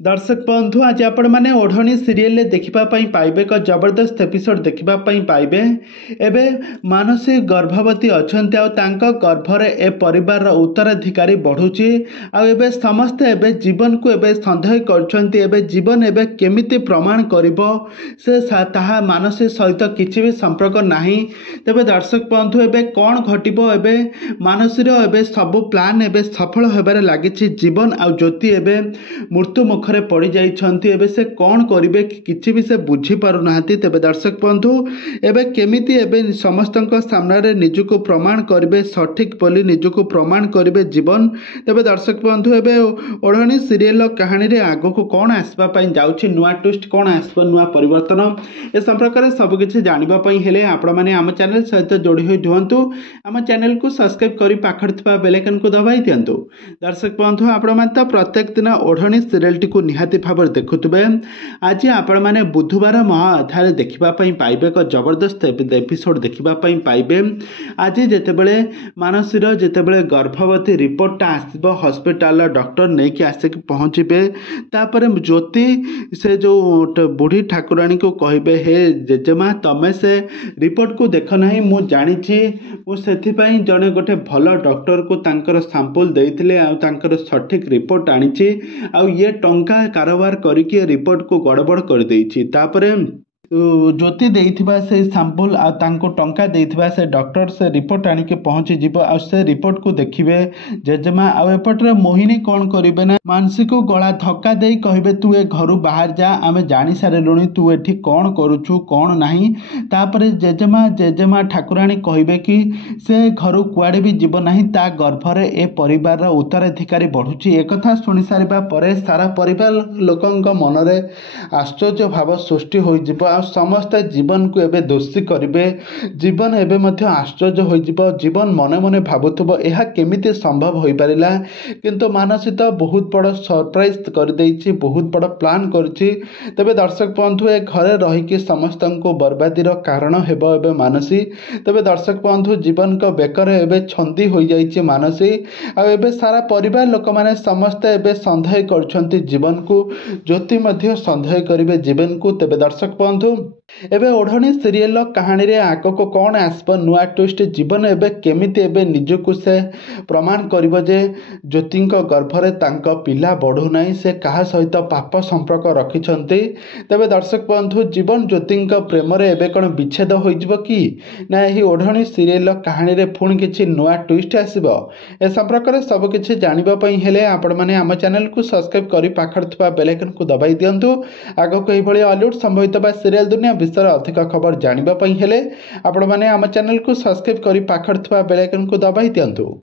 दर्शक बंधु आज आपण मैंने ओढ़नी सीरियल देखा पाइबे एक जबरदस्त एपिसोड देखा पाइबे। एबे मानसी गर्भवती अच्छा गर्भर ए परिवार उत्तराधिकारी बढ़ुची आबे समस्ते एबे जीवन को एबे सन्देह कर जीवन एबे केमिति प्रमाण करिबो से ताहा मानसी सहित किसी भी संपर्क नहीं। तेबे दर्शक बंधु एबे कौन घटिबो एबे मानसीर एबे सबु प्लान एबे सफल होबारे लागिछि। जीवन आ ज्योति एबे मृत्यु मुखरे पड़ जाइछन्ति एबे से कौन करिवे किछि भी से बुझी पारु नाहंती। तेबे दर्शक बंधु एबे केमिति एबे समस्तक सामने निजको प्रमाण करिवे सठिक बोली निजको प्रमाण करिवे जीवन। तेबे दर्शक बंधु एबे ओढ़नी सीरियल कहानी रे आगो को कौन आसबा पई जाउछि नुआ ट्विस्ट कौन आसबो नुआ परिवर्तन ए संपर्क रे सब किछि जानिबा पई हेले आपण माने आम चैनल सहित जोड़ी होई जुहंतु। आम चैनल को सब्सक्राइब करी पाखर थिबा बेल आइकन को दबाई दियंतु। दर्शक बंधु आपण माने तो प्रत्येक दिन ओढ़नी सीरियल को निहाती भाव देखुवे। आज आपण मैंने बुधवार महाअध्याय देखा पाइबे एक जबरदस्त एपिसोड देखा पाइबे। आज जितेबले मानसीर जितेबले गर्भवती रिपोर्टा आसो हस्पिटाल डॉक्टर नहीं कि आसिक पहुँचे तापर ज्योति से जो बुढ़ी ठाकुराणी को कहे हे जेजेमा तमें से रिपोर्ट को देख ना मु जानी मुझे जड़े गोटे भल डॉक्टर को तांकर सैंपल देते आंकर सठिक रिपोर्ट आनी ये टंका कारोबार करके रिपोर्ट को गड़बड़ कर देछि। तापरे ज्योति देइथिबा से सैंपल आ तांको टंका देइथिबा से डॉक्टर से रिपोर्ट आनिके पहुँची जीव आ से रिपोर्ट को देखिबे जेजेमा आ एपटरे मोहिनी कौन करिवे ना मानसी को गला धक्का देई कहिबे तू ए घरु बाहर जा आमे जानी सारेलुनी तू एठी कौन करूछु कौन नाही। तापरे जेजेमा ठाकुराणी कहिबे कि से घरु कुआडे भी जीव नाही ता गर्भरे ए परिवार उत्तराधिकारी बढ़ुची। एक कथा सुनि सारिबा परे सारा परिवार लोकंक मनरे आश्चर्य भाव सृष्टि होई जिवो। समस्ते जीवन को एबे दोषी करिवे जीवन एबे मध्य आश्चर्य हो जीवन मने मने भावुथबो एहा केमिति संभव होई परिला किंतु मानसी तो बहुत बड़ सरप्राइज कर देइछि बहुत बड़ प्लान करछि। तबे दर्शक बंधु ए घरे रही कि समस्त को बर्बादीर कारण हेबो एबे मानसी। तबे दर्शक बंधु जीवन को बेकर एबे छंदी होई जाइछि मानसी आ एबे सारा परिवार लोक माने समस्ते एबे संदेह करछन्ति जीवन को ज्योति मध्य संदेह करिवे जीवन को। तबे दर्शक बंधु एबे ओढ़नी सीरियल कहानी रे आगो को कौन आसब नुआ ट्विस्ट जीवन एबे केमिति एबे निजको से प्रमाण करिबो जे ज्योतिंक गर्भरे तांक पिला बढ़ु नाही से कहा सहित पाप संपर्क रखिछन्ति। तबे दर्शक बंधु जीवन ज्योतिंक प्रेम रे एबे कोन विच्छेद होई जिवो कि ना एही ओढ़नी सीरियल कहानी रे पुणी किछि नुआ ट्विस्ट आसीबो ए संपर्क रे सब किछि जानिबा पई हेले आपण माने हम चैनल को सब्सक्राइब करी पाखर थबा बेल आइकन को दबाई दियंतु। आगो को एही भली हॉलीवुड संभवित बा सीरियल दुनिया विषय अधिक खबर जानिबा पई हेले आपण माने हम चैनल को सब्सक्राइब करी पाखर थबा बेल आइकन को दबाई दियंतु।